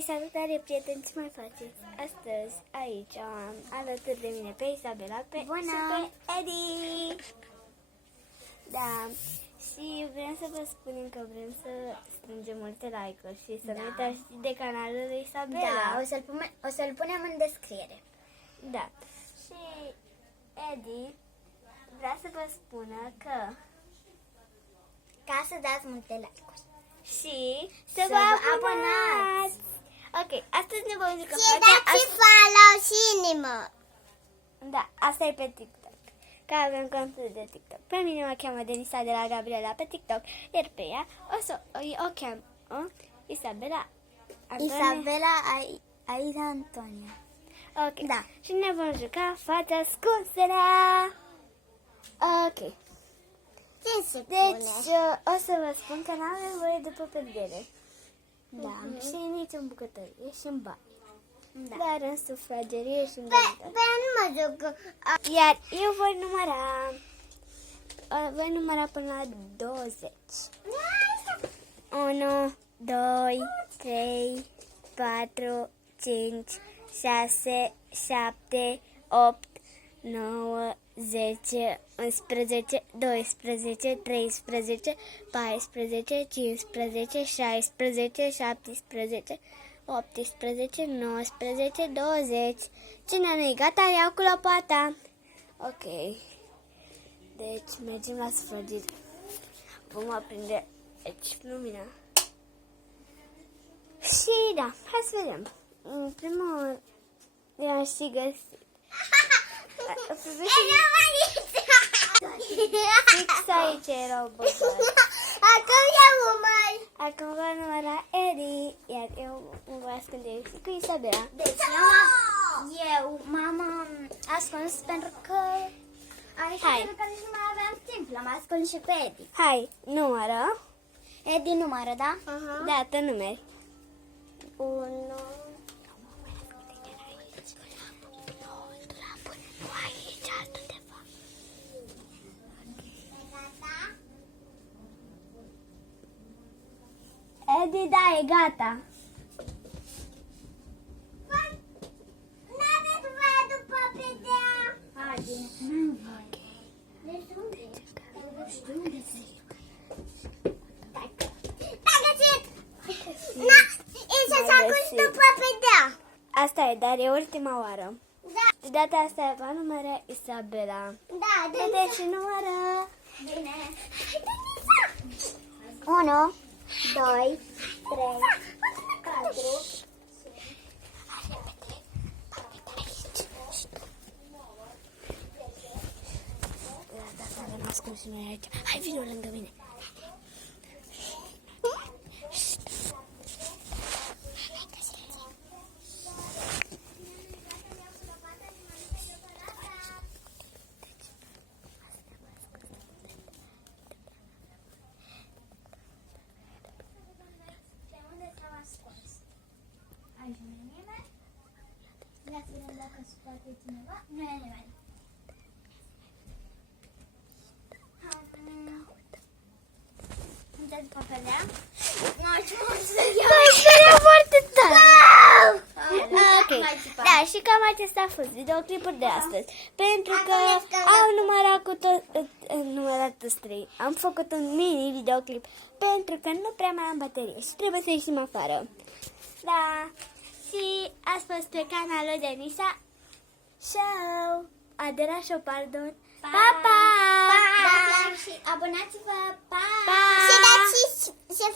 Hei, salutare prieteni, ce mai faceți? Astăzi, aici, am alături de mine pe Isabela, pe Edi. Da, și vrem să vă spunem că vrem să strângem multe like-uri și să nu uitați de canalul lui Isabela. Da, o să-l punem în descriere. Da, și Edi vrea să vă spună că Ca să dați multe like-uri. și să vă abonați. Ok, astăzi ne vom juca Și dați follow și inimă. Da, asta e pe TikTok. Că avem contul de TikTok. Pe mine mă cheamă Denisa de la Gabriela pe TikTok, iar pe ea o cheamă Isabela Aida Antonia. Ok, Da. și ne vom juca fața ascunselea. Ok, Ce se deci o să vă spun că n-am nevoie de păpădele. Da. Și nici în bucătărie și în baie. Da. Dar în sufragerie și în Pe dormitor. nu mă joc. Iar eu voi număra până la 20. 1, 2, 3, 4, 5, 6, 7, 8, 9, 10, 11, 12, 13, 14, 15, 16, 17, 18, 19, 20. Cine nu-i gata, iau cu lopata. Ok. Deci mergem la sfârșit. Vom aprinde aici lumina. Și da, hai să vedem. În primul rând, i-am și găsit. Fix aici erau băgați. Acum eu mai. Acum va număra Edi, iar eu mă voi ascunde și cu Isabela. Deci eu m-am ascuns pentru că pentru că nici nu mai aveam timp. L-am ascuns și pe Edi. Hai, numără. Edi numără, da? Da, te numeri. 1. Edi, da, e gata. N-aveți voie după pedea. Hai, bine, n-am voie. Deci unde? Nu știu unde să iei. Da, găsit! Însă s-a pus după pedea. Asta e, dar e ultima oară. Da. De data asta va număra Isabela. Da, Dede și numără. Bine. 1, 2, 3, 4. Da, avem ascuns și noi aici. Hai, vină lângă mine. Ajunge nimeni? Ia să vedem dacă se poate cineva. Nu e nimeni. Uite după pelea. Nu știu cum să iau. Speria foarte tare. Ok, Mai țipa. da, și cam acesta a fost videoclipul de astăzi. Pentru că au numărat cu numărat toți trei. Am făcut un mini videoclip pentru că nu prea mai am baterie și trebuie să ieșim afară. Da, și ați fost pe canalul de Denisa Show. Adela Show, pardon. Pa, pa! Dați like și abonați-vă. Pa! Pa! Și dați și